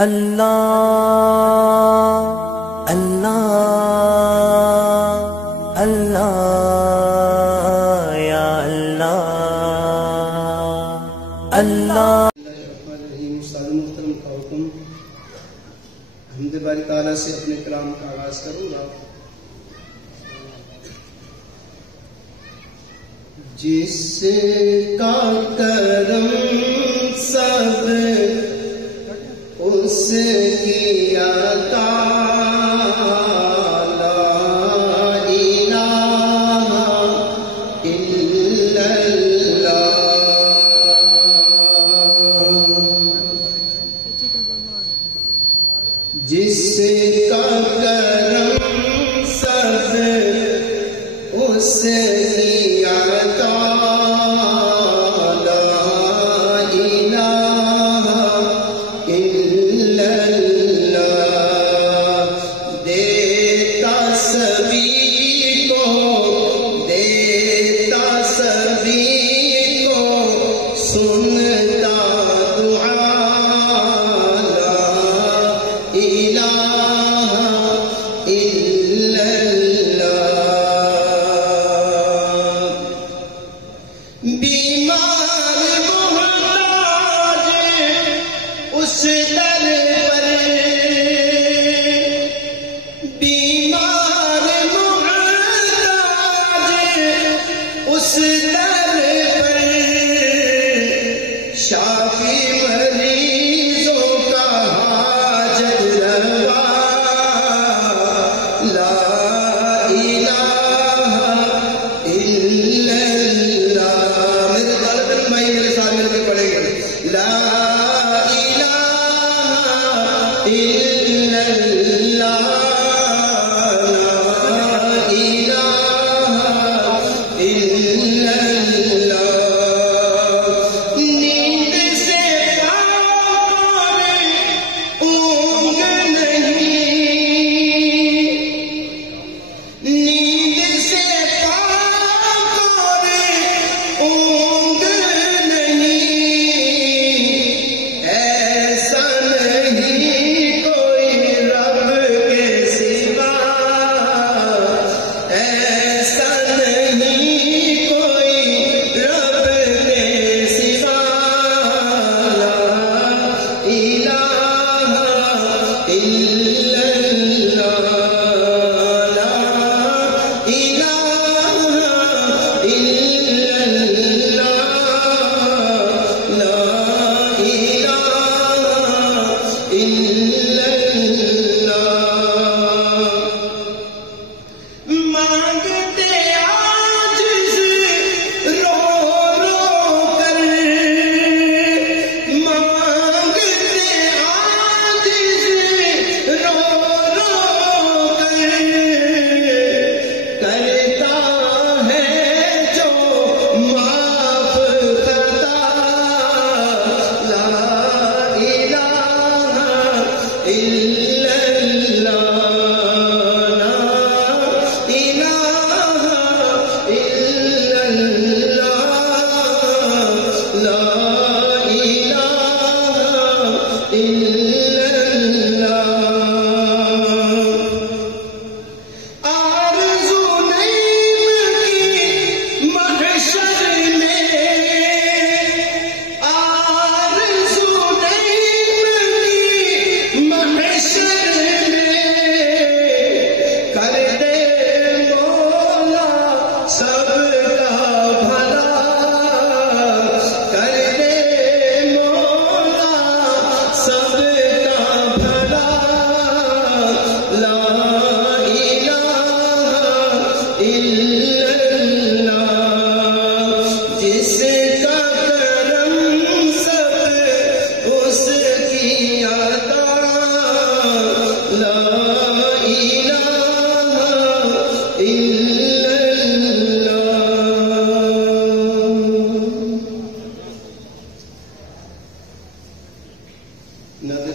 اللہ اللہ اللہ یا اللہ اللہ۔ استاد محترم کا حکم، حمد باری تعالیٰ سے اپنے کلام کا آغاز کروں گا۔ جس کا کرم سب اس کی عطا، لا الہ الا اللہ۔ جس کا کرم سب اس کی عطا،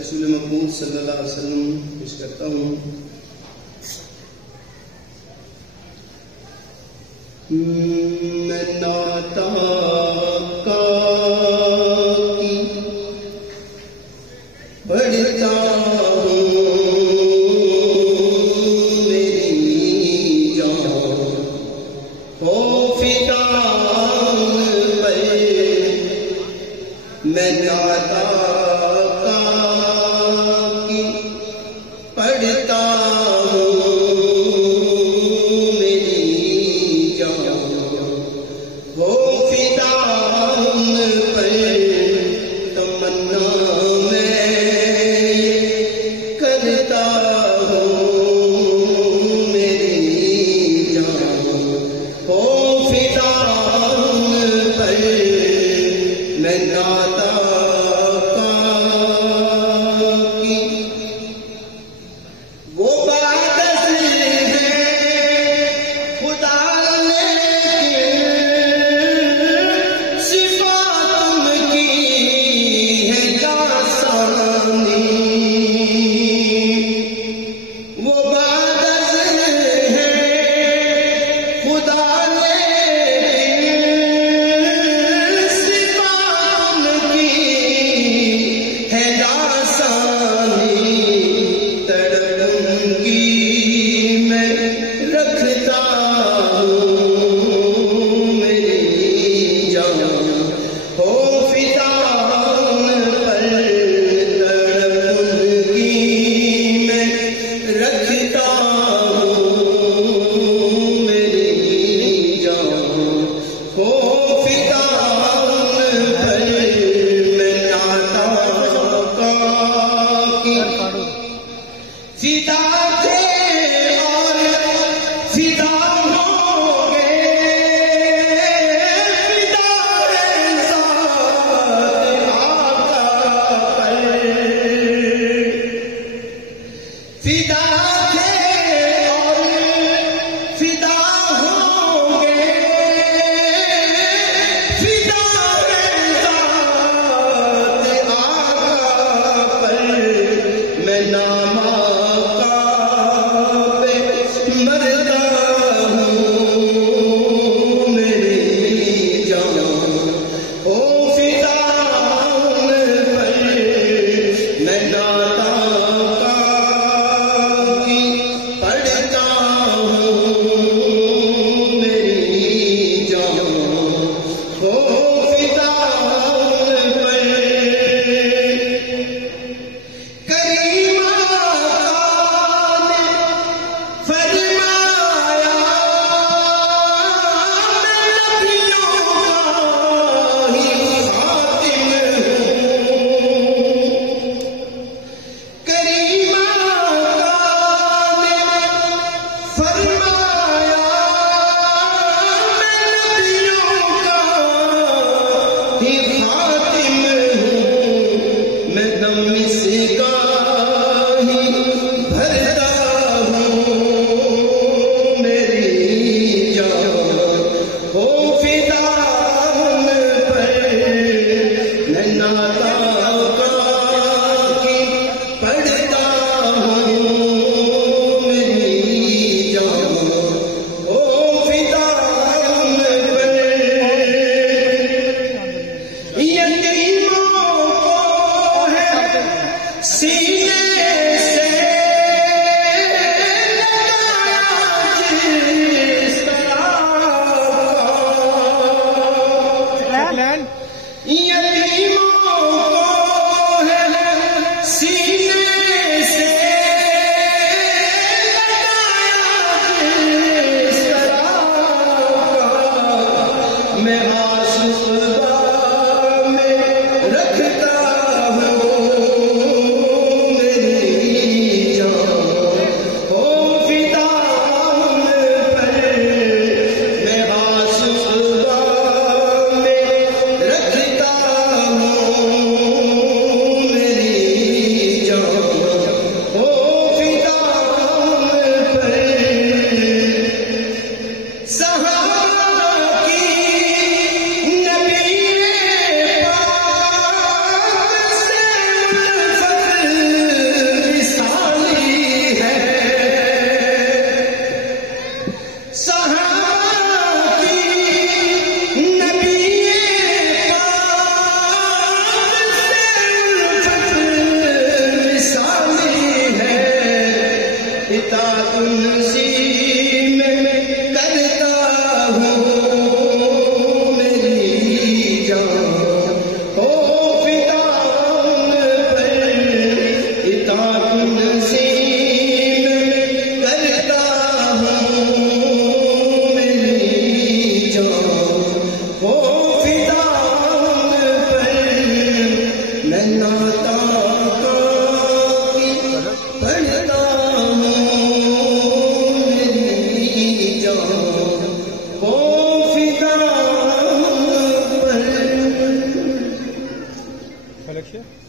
رسول مقبول صلی اللہ علیہ وسلم پیش کرتا ہوں۔ ناتا کا کی بڑی کرتا ہوں میری جان ہو فدا پر میں داتا کی پڑھتا ہوں میری جان ہو فدا پر تمنا میں کرتا ہوں میری جان ہو فدا پر میں داتا کی وہ بات ہے خدا لیکن صفات ان کی ہے آسانی وہ بات ہے خدا لیکن صفات ان کی ہے آسانی رکھتا ہوں میری جان ہو فدا پر تڑپنگی میں رکھتا ہوں میری جان ہو فدا پر میں ناتا کی فدا تھے اور فدا ہو گئے فدا ذات آقا پر فدا تھے اور فدا ہو گئے فدا ذات آقا پر میں نام مرتا ہوں میری جان ہو فدا پر میں داتا کی پڑھتا ہوں میری جان ہو فدا پر کریم Welche?